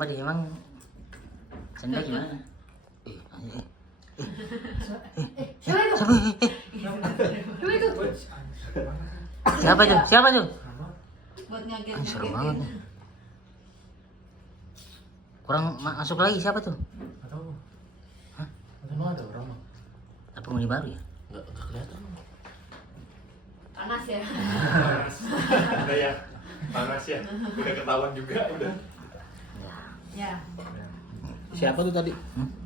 Kenapa dia emang Cenda gimana? Siapa itu? Siapa itu? Siapa tuh? Siapa tuh? Buat Seru ngaget-ngagetin. banget nih. Kurang masuk lagi siapa tuh? Nggak tahu. Hah? Emang ada orang mah? Apa penghuni baru ya? Nggak kelihatan. Panas ya. Panas. Udah ya. Panas ya. Udah ketahuan juga udah. Ya. Siapa tuh tadi?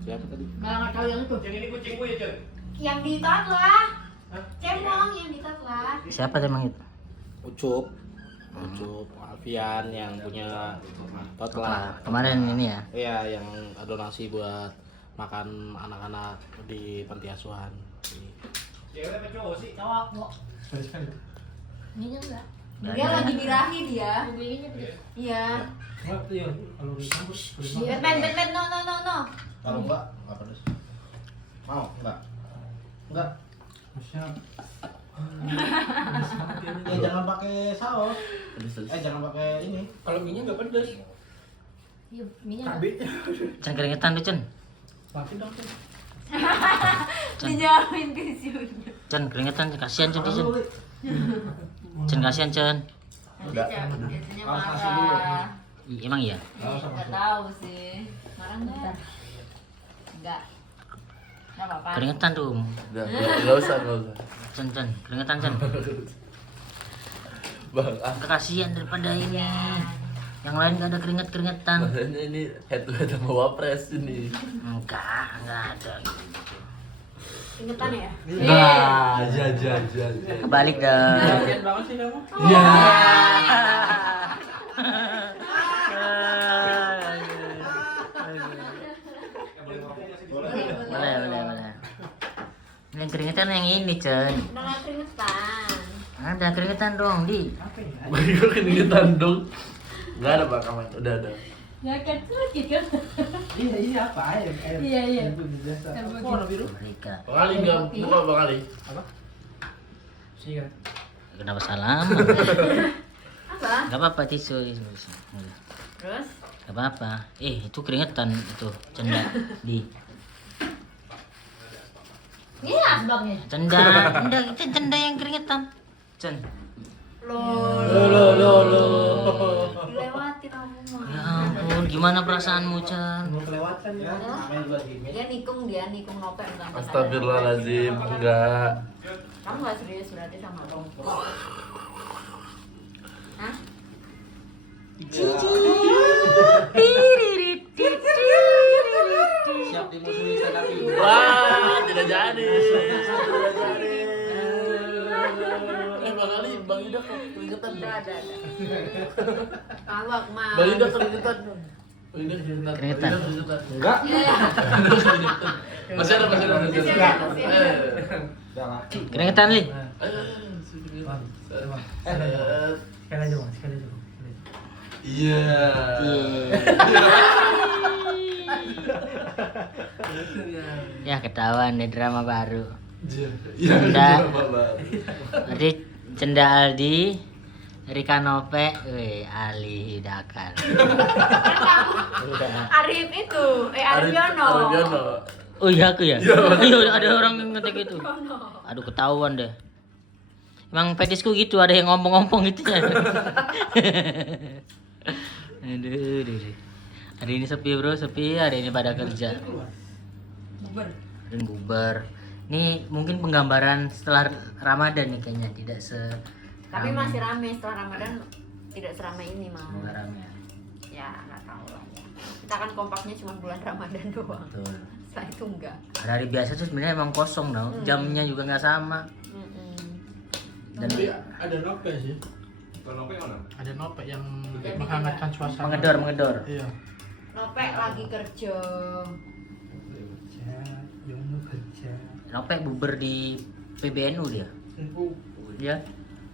Siapa tadi? Nggak tahu yang itu. Yang ini kucingmu ya, Cen? Yang di tat lah. Cemong yang di tat lah. Siapa tuh emang itu? Ucup, Alfian yang punya Totla. Kemarin ini ya. Iya, yang donasi buat makan anak-anak di panti asuhan. Cewek apa cowok sih? Cowok, Bu. Sekali-sekali. Ininya enggak. Dia lagi birahi dia. Iya. Enggak tuh ya, kalau di kampus pedes banget. Batman, no. Kalau enggak pedes. Mau? Enggak. Maksudnya Jangan pakai saus. Jangan pakai ini. kalau minyak nggak pedes. Iya, minyak. Kabitnya. Cen keringetan tuh Cen. Pakai dong tuh. Dijamin ke sini. Cen keringetan kasihan Cen Cen. Cen kasihan Cen. Udah. Biasanya Harus masuk dulu. marah. Emang iya. Nggak tahu sih. Marah nggak? Enggak. Nggak apa-apa. Keringetan tuh. Enggak usah. Cen keringetan Cen. Bang, Kasihan daripada ini. Yang lain gak ada keringetan. ini head to head sama Wapres ini. Enggak ada gitu. Ingetan ya? Nah, aja. Kebalik dah. Kasian banget sih kamu. Ya. Boleh. Yang keringetan yang ini, Cen. Udah nggak keringetan. Ada keringetan dong, Di. Bagi gue keringetan dong. Enggak ada Pak Kaman, udah ada. Ya kan sedikit kan? Iya apa air. Iya. Itu biasa. Warna biru. Mereka. Bang Ali enggak buka Bang Ali. Sikat. Kenapa salam? Apa? Gak apa-apa tisu. Terus? Gak apa-apa. Itu keringetan itu, Cenda. Di. Ini lah sebabnya. Cenda yang keringetan. Cen. Lo. Dilewatin aku mah. Ya ampun, gimana perasaanmu, Cen? Mau kelewatan ya. Dia nikung nopek bukan pasangan. Astagfirullahaladzim, enggak. Kamu nggak serius berarti sama Tom? Hah? Siap dimusuhi tadi. Wah, tidak jadi. Bang Ali, Bang Ida kok keringetan. Ada. Kalau mah. Bang Ida keringetan. Bang Ida keringetan. Keringetan. Enggak. Iya. Masih ada. Keringetan, Li. Sekali aja, Bang. Iya. Ya ketahuan deh drama baru. Iya. Nanti Cenda Aldi, Rika Nope, Ali Hidakan. Arif itu, Arif Yono. Oh iya aku ya? Iya ada orang yang ngetik itu. Aduh ketahuan deh. Emang pedisku gitu, ada yang ngomong-ngomong gitu ya. Aduh. Hari ini sepi bro, hari ini pada kerja. Bubar. Dan bubar. Ini mungkin penggambaran setelah Ramadan nih kayaknya tidak Tapi masih rame setelah Ramadan, tidak seramai ini mah. Semoga rame. Ya nggak tahu lah ya. Kita kan kompaknya cuma bulan Ramadan doang. Betul. Setelah itu enggak. Hari biasa tuh sebenarnya emang kosong dong. Jamnya juga nggak sama. Dan Ada nope sih. Kalau nope mana? Ada nope yang menghangatkan suasana. mengedor. Iya. Nopek lagi kerja. Kerja. Nope buber di PBNU dia. Dia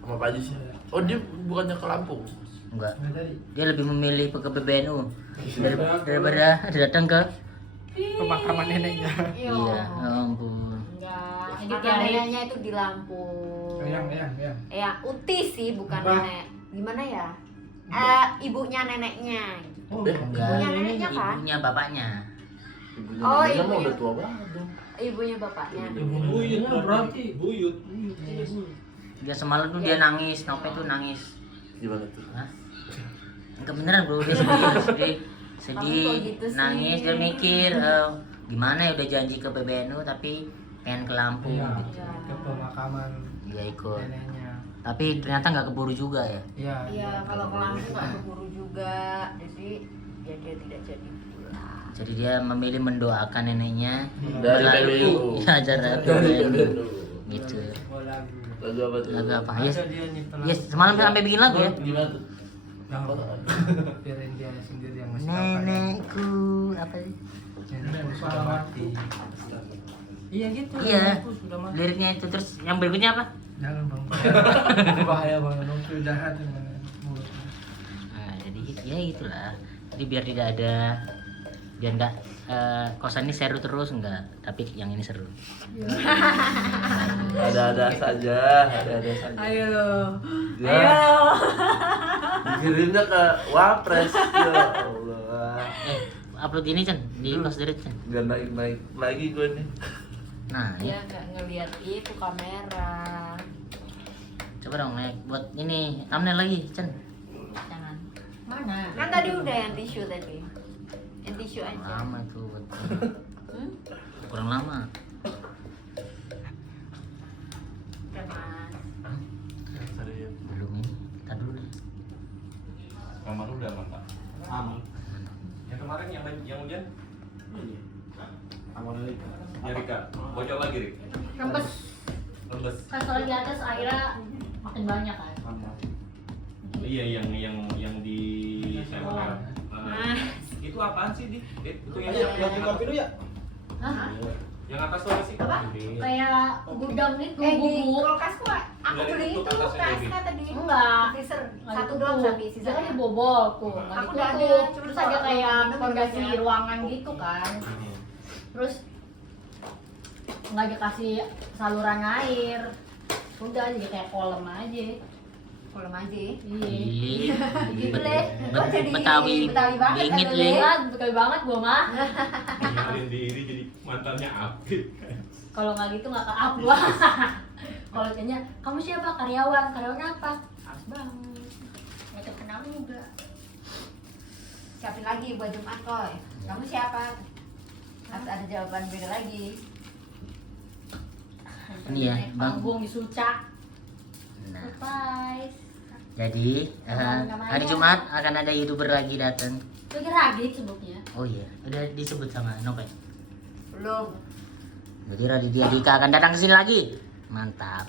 Sama Pak Haji sih. Oh, dia bukannya ke Lampung. enggak. Nah, tadi Dia lebih memilih ke PBNU daripada datang ke pemakaman neneknya. iya, ya ampun. Enggak. Jadi Karena tiap- neneknya itu di Lampung. Yang. Ya, Uti sih bukan Apa? nenek. Gimana ya? Ibunya neneknya. Gitu. Oh, Enggak, Ibunya neneknya kan? ibunya bapaknya. Ibunya Oh, Nabila mah ibunya. udah tua banget dong. Ibunya bapaknya. Buyut berarti. Buyut. Dia semalam tuh dia nangis, Nope tuh nangis. Gimana tuh? Hah? Enggak beneran bro, dia sedih, Kamu kok gitu sih? nangis, dia mikir gimana ya udah janji ke PBNU tapi pengen ke Lampung Iya, gitu. ke pemakaman Dia ikut. neneknya. Tapi ternyata nggak keburu juga ya. Iya. Iya, kalau ke Lampung nggak keburu juga, jadi ya dia tidak jadi pulang. Jadi dia memilih mendoakan neneknya Dari PBNU. ya acara Dari PBNU PBNU. gitu. Oh, lagu. Lagu apa tuh? Lagu apa? Ada Yes, dia nyipta yes semalam sampai bikin lagu ya. Gimana tuh? Yang biarin dia sendiri yang ngasih tahu kalian. Nenekku apa sih? Nenekku sudah mati. Iya gitu. Iya. Nenekku sudah mati. Liriknya itu terus yang berikutnya apa? Jangan bang. Itu bahaya banget dong. Itu jahat dengan mulutnya. Nah, jadi ya gitulah. Jadi biar tidak ada biar enggak kosan ini seru terus enggak, tapi yang ini seru. Ada-ada saja, ada-ada saja. Ayo, Ya. Dikirimnya ke Wapres. Ya Allah. Upload ini Chan di Kos Derit Chan. Gak naik lagi gue nih. Nah, dia nggak ngelihat itu kamera. coba dong naik buat ini thumbnail lagi Chan. Jangan. Mana? Kan tadi udah yang tisu tadi. Yang tisu aja. Lama tuh buat Hmm? kurang lama. Udah mas. Belum ini. Kita dulu deh. Kamar udah aman Pak. Aman. Yang kemarin yang hujan? Aman lagi. Ya Rika, bocor lagi Rik. Rembes. Lembes. Kan kalau di atas airnya makin banyak kan. Aman. Iya yang di Oh. Itu apaan sih di? Itu Yang di kopi dulu ya. Hah? Yang atas tuh apa sih? Apa? Kayak gudang itu Di bubuk. kulkasku aku Udah beli itu ditutup atasnya, Debbie. kulkasnya tadi. Enggak. Freezer Nggak satu ditutup. doang tapi Dia kan sisanya. dibobol tuh, nggak Aku udah ada, ditutup. cuma Terus kalau ada kayak minum fondasi aja. ruangan gitu kan. Terus nggak dikasih saluran air. Udah jadi kayak kolam aja. Kolam aja. Iya. Ih, Gitu deh. Kok jadi Betawi Betawi banget bingit kan, Le. Le? Iya, betul banget gua mah. Nyalin diri jadi mantannya Api. Kalau nggak gitu nggak ke-up gua. Kalau tanya, kamu siapa? Karyawan. Karyawan apa? Harus bangun. Nggak terkenal juga. Siapin lagi buat Jumat Koy. Kamu siapa? Harus ada jawaban beda lagi. Ini ya, Naik Bang. panggung di Suca. Nah, Surprise. jadi hari Jumat akan ada YouTuber lagi datang. Lagi Radit sebutnya. Oh iya, udah disebut sama Nope. Belum. Jadi Raditya Dika akan datang ke sini lagi. Mantap.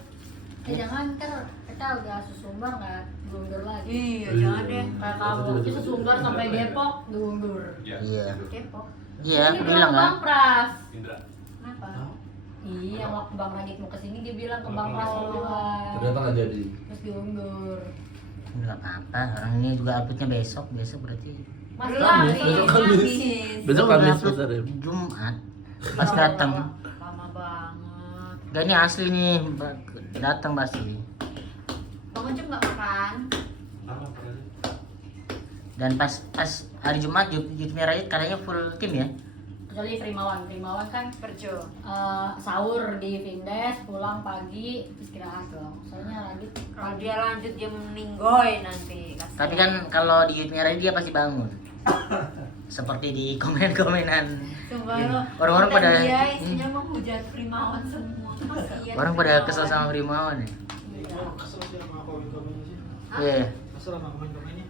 Jangan ntar kita udah sesumbar nggak diundur lagi. Iya, jangan deh. Kayak kamu itu sesumbar sampai Depok diundur. Iya. Depok. Iya, aku Ini bilang kan. Bang Pras. Indra. Kenapa? Iya, waktu Bang Radit mau kesini dia bilang ke Bang Pras duluan. Ternyata nggak jadi. Terus diundur. Enggak apa-apa, orang ini juga uploadnya besok berarti. Masih Belum, lagi. besok Kamis. Besok Udah Kamis upload besar ya? Jumat. Pas datang. Lama banget. Gak ini asli nih, datang pasti. Bang Ucup nggak makan? Dan pas hari Jumat YouTube-nya Radit katanya full tim ya. Kecuali Primawan. Primawan kan Perjo. sahur di Vindes, pulang pagi, istirahat dong. Soalnya Radit Kalau dia lanjut dia meninggoy nanti. Kasihan. Tapi kan kalau di YouTube-nya Radit dia pasti bangun. Seperti di komen-komenan. Sumpah Gini, lo, orang-orang konten pada- dia isinya menghujat Primawan semua. Kasihan Orang pada Primawan. kesel sama Primawan ya. Kesel sih sama komen-komennya sih. Iya. Kesel sama komen-komennya.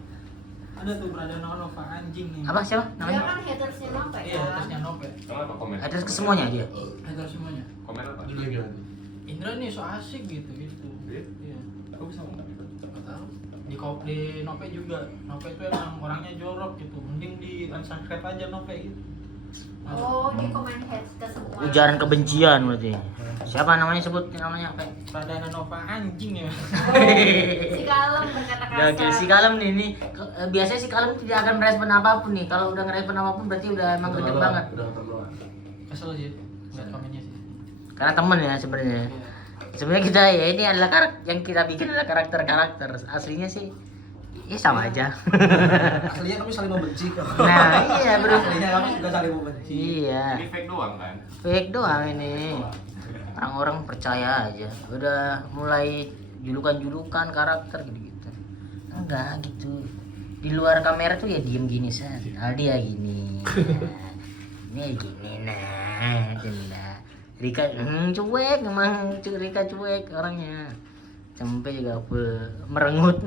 Ada tuh berada Nova anjing nih. Apa siapa Dia namanya? kan hatersnya Nope Iya, kan? atasnya Nova. Kenapa komen? Ada ke semuanya dia. Hater semuanya. Komen apa? Dulu gimana? Indra nih so asik gitu. Iya? Iya. Aku bisa ngomong gitu. Nggak tahu. Di Nope juga. Nope itu emang orangnya jorok gitu. Mending di unsubscribe aja Nope gitu. Oh, dia komen hate ke semua. Ujaran kebencian berarti. Siapa namanya sebut namanya apa? Pradana Nova anjing ya. Si Kalem berkata Ya, oke, si kasar. Kalem nih, biasanya si Kalem tidak akan merespon apapun nih. Kalau udah ngerespon apapun berarti udah emang gede banget. Udah keterlaluan. Kesel sih lihat komennya sih. Karena temen ya sebenarnya. Iya. Sebenarnya kita ya ini adalah yang kita bikin adalah karakter-karakter. Aslinya sih Ya sama aja. Aslinya kami saling membenci kok. Nah, iya bro. Aslinya kami juga saling membenci. Iya. Ini fake doang kan? Fake doang ini. Orang-orang percaya aja. Udah mulai julukan-julukan karakter gitu-gitu. Enggak gitu. Di luar kamera tuh ya diem gini saja. Aldi ya gini. Nah, ini gini nah. Gini nah. Rika cuek emang Rika cuek orangnya. Sampai juga merengut.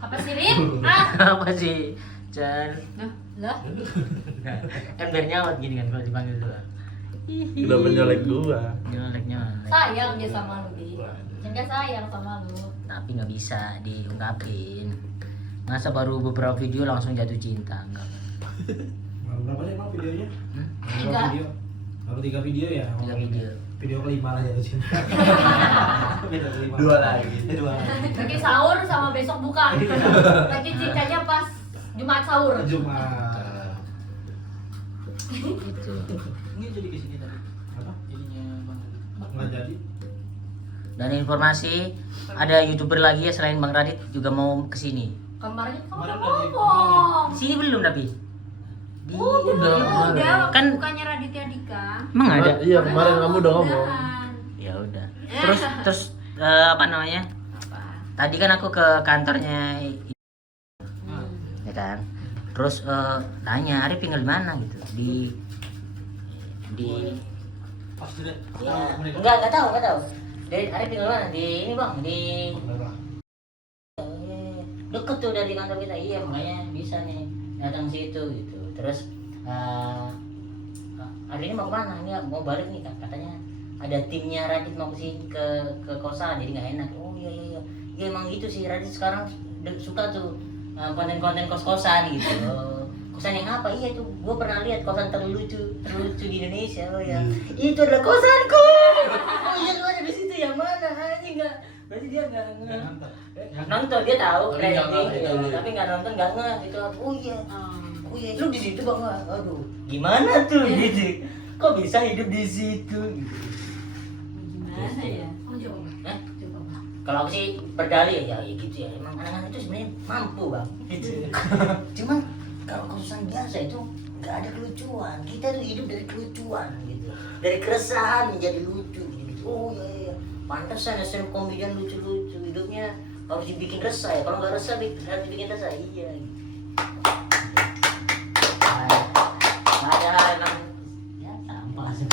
Apa sih, Rin? Ah, Apa sih? Chan. lah. Kan biar nyawat gini kan kalau dipanggil tuh. Udah menyolek gua. Nyolek. Sayang dia sama lu, Di. Jangan sayang sama lu. Tapi nggak bisa diungkapin. Masa baru beberapa video langsung jatuh cinta enggak? Berapa sih emang videonya? Tiga. Baru 3 video ya? 3 video. Video kelima lah jatuh cinta. Video kelima. 2 lagi. 2 lagi. Lagi sahur sama besok buka. Lagi cintanya pas Jumat sahur. Jumat. Gitu. Ini jadi kesini tadi. Apa? Ininya Bang. Nggak jadi. Dan informasi ada YouTuber lagi ya selain Bang Radit juga mau kesini. Kemarin kamu Kemarin udah udah ngomong. Sini belum tapi. Di, Udah, kan bukannya Raditya Dika. emang ada. Iya, kemarin kamu udah ngomong. Udahan. Ya udah. Terus apa namanya? Apa? Tadi kan aku ke kantornya ya kan. Terus tanya Arif tinggal di mana gitu. Di Pas dulu. ya, enggak tahu. Dari Arif tinggal di mana? Di ini Bang, di deket tuh dari kantor kita. Iya, makanya bisa nih datang situ gitu. Terus hari ini mau kemana? Ini mau balik nih katanya. Ada timnya Radit mau kesini ke kosan jadi nggak enak. Oh iya. Ya emang gitu sih Radit sekarang suka tuh konten-konten kos-kosan gitu. Kosan yang apa? Iya itu gue pernah lihat kosan terlucu di Indonesia. Oh ya. Itu adalah kosanku. Oh iya lu ada di situ yang mana? Anjing enggak. Berarti dia enggak nonton, dia tahu Tapi nggak trending, ngerti tahu. tapi nggak nonton nggak nge gitu. Oh iya lu di situ Bang. Aduh gimana tuh gitu, kok bisa hidup di situ gitu. Gimana ya? Kamu jawab. Hah? Jawab. Kalau aku sih berdalih ya gitu ya, emang anak-anak itu sebenarnya mampu Bang gitu. Cuman kalau kosan biasa itu nggak ada kelucuan, kita tuh hidup dari kelucuan gitu, dari keresahan menjadi lucu gitu. Oh iya pantesan stand komedian lucu-lucu, hidupnya harus dibikin resah ya, kalau nggak resah harus dibikin resah. Iya gitu. Padahal emang ya sampah sih.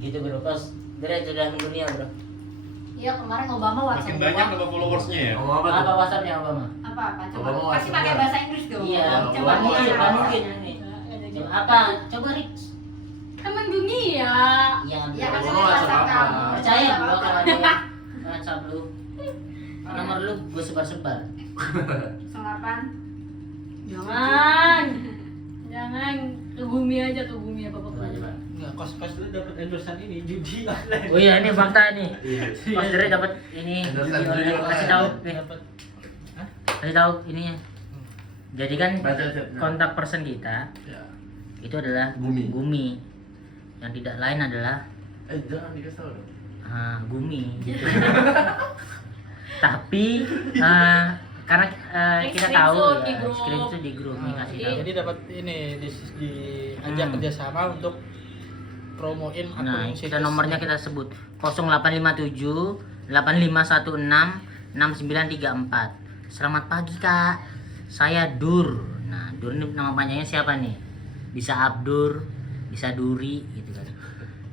Gitu bro, pas berat sudah mendunia bro. Iya, kemarin Obama WhatsApp Makin banyak gua. nama followersnya ya. Ngomong apa Apa tuh? WhatsAppnya Obama? Apa? Coba. Obama Pasti WhatsApp pakai gua. bahasa Inggris dong. Iya, Coba nggak mungkin, lihat. nggak mungkin ini. Apa? Coba Rick. Emang dunia. Ya, Ya kan Obama bahasa WhatsApp apa? kamu. percaya gua kalau ada WhatsApp lu. Nomor lu gua sebar-sebar. 08. Jangan. Jangan ke bumi aja ke bumi apa Coba coba. Enggak, kos dulu dapat endorsean ini judi online. Oh iya, ini fakta nih. Iya. Mas Dre dapat ini Endorsean judi judi online. Kasih online. tahu nih. Dapat. Kasih tahu ininya. Jadi kan Baca chatnya. kontak person kita Ya. itu adalah Gumi. Yang tidak lain adalah Jangan dikasih tahu dong. Gumi gitu. Tapi karena kita tahu Screenshot di ya, grup. screenshot di grup nih kasih tahu. Jadi dapat ini diajak kerjasama untuk promoin akun Nah, situs. kita nomornya kita sebut 0857 8516 6934. Selamat pagi Kak, saya Dur. Nah, Dur ini nama panjangnya siapa nih? Bisa Abdur, bisa Duri gitu kan.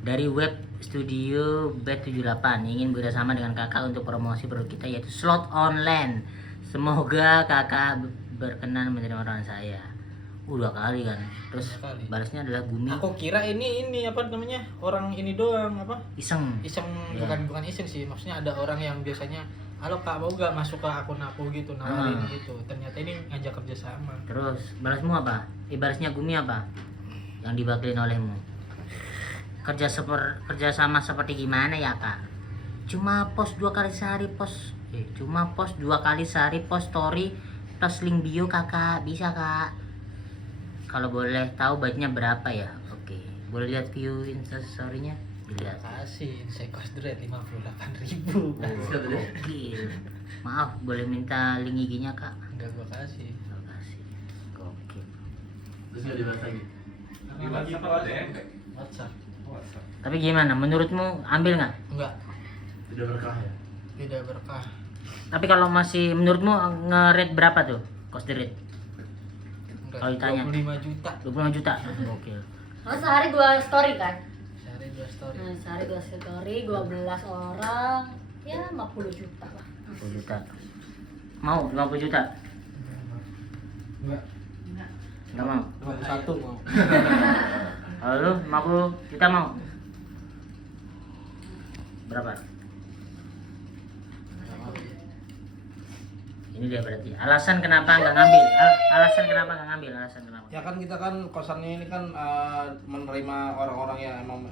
Dari web studio Bet78 ingin bekerjasama dengan kakak untuk promosi produk kita yaitu slot online. Semoga kakak berkenan menerima orang saya. Dua kali kan. Terus Dua kali. balasnya adalah Gumi Aku kira ini apa namanya? Orang ini doang apa? iseng. Iseng Ya. bukan iseng sih. Maksudnya ada orang yang biasanya, "Halo Kak, mau gak masuk ke akun aku gitu?" nawarin gitu. Ternyata ini ngajak kerjasama. Terus balasmu apa? Balasnya Gumi apa? Yang dibaklin olehmu. Kerjasama seperti gimana ya Kak? Cuma post 2 kali sehari post. Cuma post 2 kali sehari post story plus link bio Kakak. Bisa Kak? Kalau boleh tahu budgetnya berapa ya? Oke. Boleh lihat view instastory-nya? Iya. Kasih, saya cost duit 58.000. Gokil. Maaf, boleh minta link IG-nya kak? Enggak gua kasih. Terima kasih. Gokil. Terus nggak dibahas lagi. Di WhatsApp apa DM? WhatsApp. WhatsApp. Tapi gimana? Menurutmu ambil nggak? Enggak, Tidak berkah ya. tidak berkah. Tapi kalau masih menurutmu nge-rate berapa tuh? Cost the rate? Enggak, Kalau ditanya. 25 juta. 25 juta. Gokil. Karena sehari gua story kan. Sehari 2 story. Nah, sehari gua story 12 orang, ya 50 juta lah. 50 juta. Mau 50 juta? Enggak. Enggak mau. 21 mau. Lalu 50 juta mau? Berapa? Ini dia berarti. Alasan kenapa nggak ngambil? Alasan kenapa nggak ngambil? Alasan kenapa? Ya kan kita kan kosannya ini kan menerima orang-orang yang emang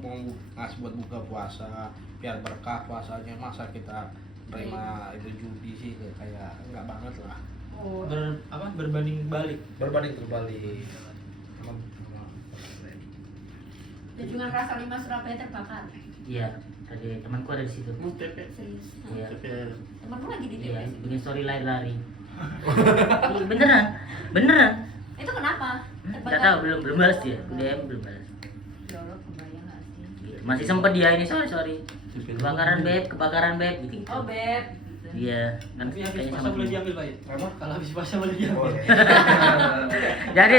mau ngasih buat buka puasa biar berkah puasanya, masa kita terima itu judi sih kayak enggak banget lah. Oh, Berbanding balik. Berbanding terbalik. Junjungan rasa 5 Surabaya terbakar. Iya, tadi temanku ada di situ. Serius. Iya. Temanku lagi di Iya, TPS. bikin story lari-lari. Iya, beneran, beneran. Itu kenapa? Gak tahu, belum balas dia. DM belum balas. Ya Allah, kebayang gak sih? Gitu. Masih sempet dia ini sorry. Kebakaran beb gitu. Oh, Beb. Iya, kan Tapi habis kayaknya puasa sama boleh dia. diambil, Pak. Apa? Kalau habis puasa boleh diambil. Jadi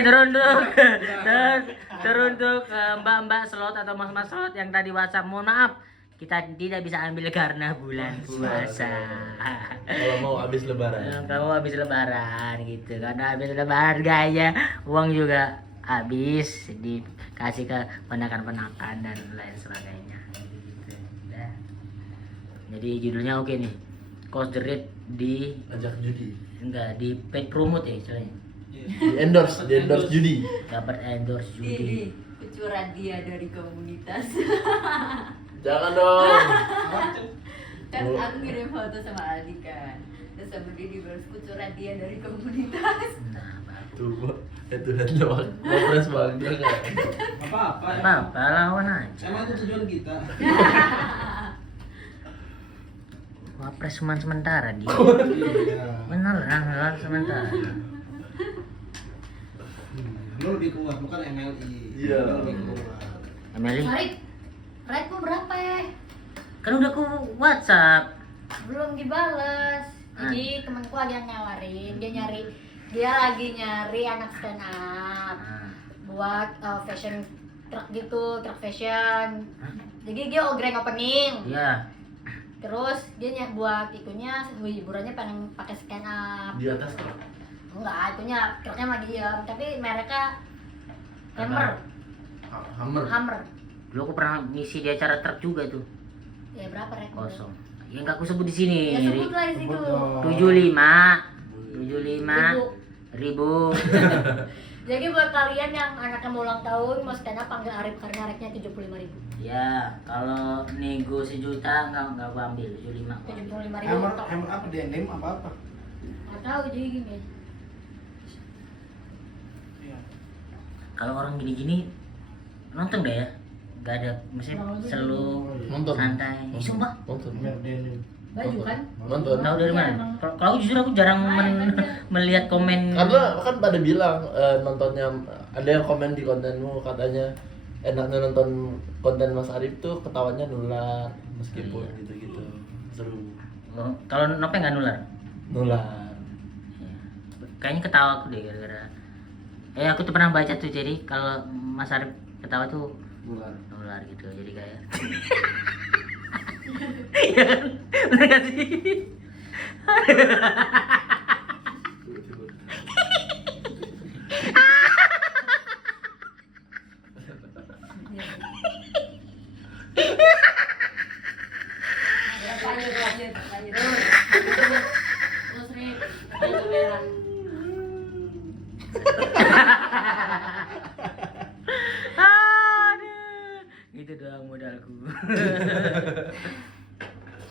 teruntuk mbak-mbak slot atau mas-mas slot yang tadi WhatsApp, mohon maaf kita tidak bisa ambil karena bulan puasa. Kalau mau habis lebaran. Kamu habis lebaran gitu, karena habis lebaran gaya uang juga habis dikasih ke penakan-penakan dan lain sebagainya. Gitu. Udah. Jadi judulnya oke nih, cost the rate di Ajak judi. enggak di paid promote ya istilahnya. Di endorse judi. Dapat endorse Ini judi. kucuran dia dari komunitas. Jangan dong. Kan aku ngirim foto sama Aldi kan. Terus sama dia dibalas kucuran dia dari komunitas. Nah, bagus. Tuh, itu doang. Wapres bang, dia nggak. Apa lawan aja. Emang itu tujuan kita. Wapres cuma sementara dia. Iya. Beneran sementara. Lu lebih kuat, bukan MLI. Iya. Lu lebih kuat. Emily, Sarik, rate-mu berapa ya? kan udah ku WhatsApp. Belum dibales. Jadi temanku ada yang nawarin, dia lagi nyari anak stand up Nah, buat fashion truck gitu, truck fashion. Jadi dia ogreng opening. iya. Terus dia buat itunya hiburannya pengen pakai stand up. Di atas tuh. Enggak, itunya truknya mah diem, tapi mereknya Hammer. Hammer. Dulu aku pernah ngisi di acara truk juga tuh. Ya berapa rate? Kosong. Ya nggak aku sebut di sini. Ya sebut lah di situ. 75 ribu. Jadi buat kalian yang anaknya mau ulang tahun mau stand up panggil Arif karena reknya 75.000. Ya, kalau nego sejuta nggak aku ambil 75. 75.000 untuk. Hammer apa dia? Name apa? Nggak tahu jadi gini. Iya. Kalau orang gini-gini nonton deh ya. Gak ada, maksudnya selalu Nonton. santai. Sumpah. Nonton. Baju kan? Nonton. Tahu dari mana? Kalau jujur aku jarang melihat komen. Karena kan pada bilang nontonnya ada yang komen di kontenmu katanya enaknya nonton konten Mas Arif tuh ketawanya nular meskipun Iya. gitu-gitu seru. Oh, kalau Nope nggak nular. Nular. Ya. Kayaknya ketawa aku deh gara-gara. Aku tuh pernah baca tuh, jadi kalau Mas Arif ketawa tuh nular gitu, jadi kayak. Iya kan? Bener gak sih?